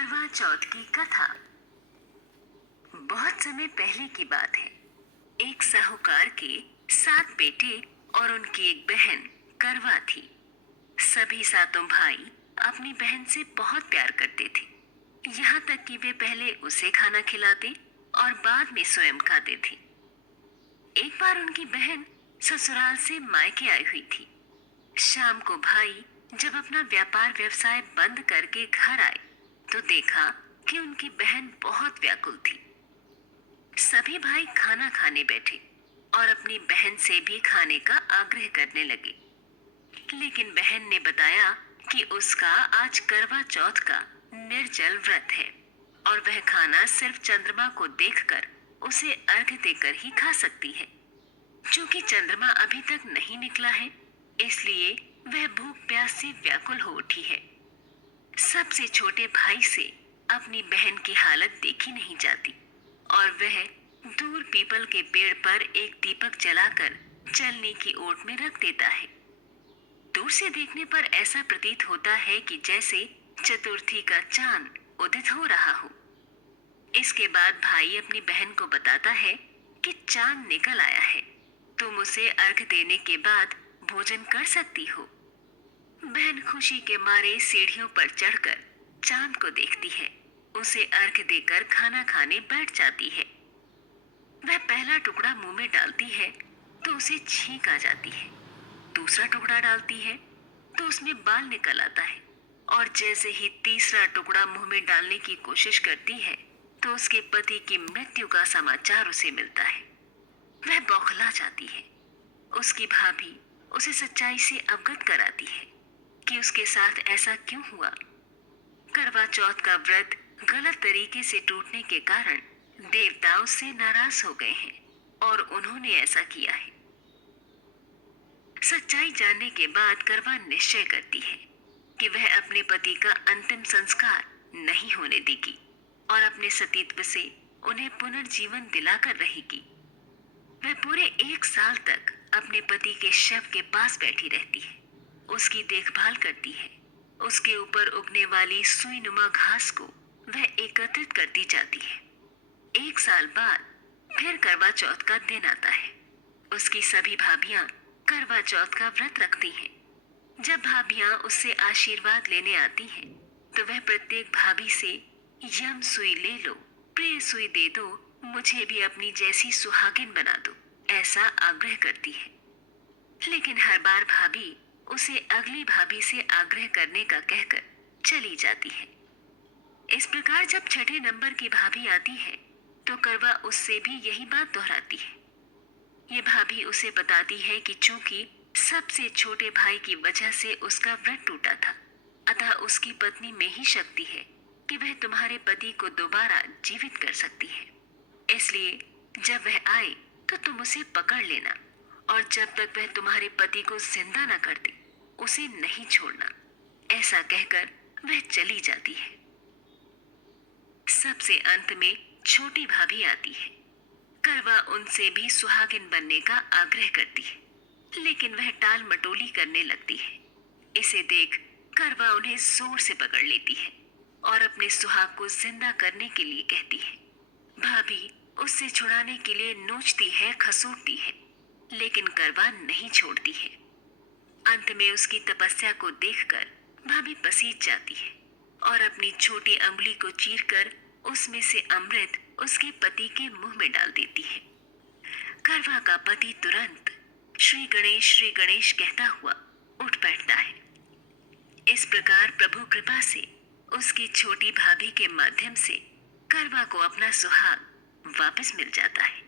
करवा चौथ की कथा। बहुत समय पहले की बात है। एक साहूकार के 7 बेटे और उनकी एक बहन करवा थी। सभी सातों भाई अपनी बहन से बहुत प्यार करते थे, यहाँ तक कि वे पहले उसे खाना खिलाते और बाद में स्वयं खाते थे। एक बार उनकी बहन ससुराल से मायके आई हुई थी। शाम को भाई जब अपना व्यापार व्यवसाय बंद करके घर आए तो देखा कि उनकी बहन बहुत व्याकुल थी। सभी भाई खाना खाने बैठे और अपनी बहन से भी खाने का आग्रह करने लगे, लेकिन बहन ने बताया कि उसका आज करवा चौथ का निर्जल व्रत है और वह खाना सिर्फ चंद्रमा को देखकर उसे अर्घ्य देकर ही खा सकती है। चूंकि चंद्रमा अभी तक नहीं निकला है, इसलिए वह भूख प्यास से व्याकुल हो उठी है। सबसे छोटे भाई से अपनी बहन की हालत देखी नहीं जाती और वह दूर पीपल के पेड़ पर एक दीपक जलाकर जलने की ओट में रख देता है। दूर से देखने पर ऐसा प्रतीत होता है कि जैसे चतुर्थी का चांद उदित हो रहा हो। इसके बाद भाई अपनी बहन को बताता है कि चांद निकल आया है, तुम उसे अर्घ देने के बाद भोजन कर सकती हो। बहन खुशी के मारे सीढ़ियों पर चढ़कर चांद को देखती है, उसे अर्घ देकर खाना खाने बैठ जाती है। वह पहला टुकड़ा मुंह में डालती है तो उसे छींक आ जाती है। दूसरा टुकड़ा डालती है तो उसमें बाल निकल आता है और जैसे ही तीसरा टुकड़ा मुंह में डालने की कोशिश करती है तो उसके पति की मृत्यु का समाचार उसे मिलता है। वह बौखला जाती है। उसकी भाभी उसे सच्चाई से अवगत कराती है कि उसके साथ ऐसा क्यों हुआ। करवा चौथ का व्रत गलत तरीके से टूटने के कारण देवता उससे नाराज हो गए हैं और उन्होंने ऐसा किया है। सच्चाई जानने के बाद करवा निश्चय करती है कि वह अपने पति का अंतिम संस्कार नहीं होने देगी और अपने सतीत्व से उन्हें पुनर्जीवन दिलाकर रहेगी। वह पूरे 1 साल तक अपने पति के शव के पास बैठी रहती है, उसकी देखभाल करती है। उसके ऊपर उगने वाली सुईनुमा घास को वह एकत्रित करती जाती है। 1 साल बाद फिर करवा चौथ का दिन आता है। उसकी सभी भाभियां करवा चौथ का व्रत रखती हैं। जब भाभियां उससे आशीर्वाद लेने आती हैं, तो वह प्रत्येक भाभी से यम सुई ले लो, प्रिय सुई दे दो, मुझे भी अपनी जैसी सुहागिन बना दो, ऐसा आग्रह करती है। लेकिन हर बार भाभी उसे अगली भाभी से आग्रह करने का कहकर चली जाती है। इस प्रकार जब छठे नंबर की भाभी आती है तो करवा उससे भी यही बात दोहराती है। ये भाभी उसे बताती है कि चूंकि सबसे छोटे भाई की वजह से उसका व्रत टूटा था, अतः उसकी पत्नी में ही शक्ति है कि वह तुम्हारे पति को दोबारा जीवित कर सकती है। इसलिए जब वह आए तो तुम उसे पकड़ लेना और जब तक वह तुम्हारे पति को जिंदा न कर दे उसे नहीं छोड़ना। ऐसा कहकर वह चली जाती है। सबसे अंत में छोटी भाभी आती है। करवा उनसे भी सुहागिन बनने का आग्रह करती है, लेकिन वह टाल मटोली करने लगती है। इसे देख करवा उन्हें जोर से पकड़ लेती है और अपने सुहाग को जिंदा करने के लिए कहती है। भाभी उससे छुड़ाने के लिए नोचती है, खसूटती है, लेकिन करवा नहीं छोड़ती है। अंत में उसकी तपस्या को देखकर भाभी पसीज जाती है और अपनी छोटी अंगुली को चीरकर उसमें से अमृत उसके पति के मुंह में डाल देती है। करवा का पति तुरंत श्री गणेश कहता हुआ उठ बैठता है। इस प्रकार प्रभु कृपा से उसकी छोटी भाभी के माध्यम से करवा को अपना सुहाग वापस मिल जाता है।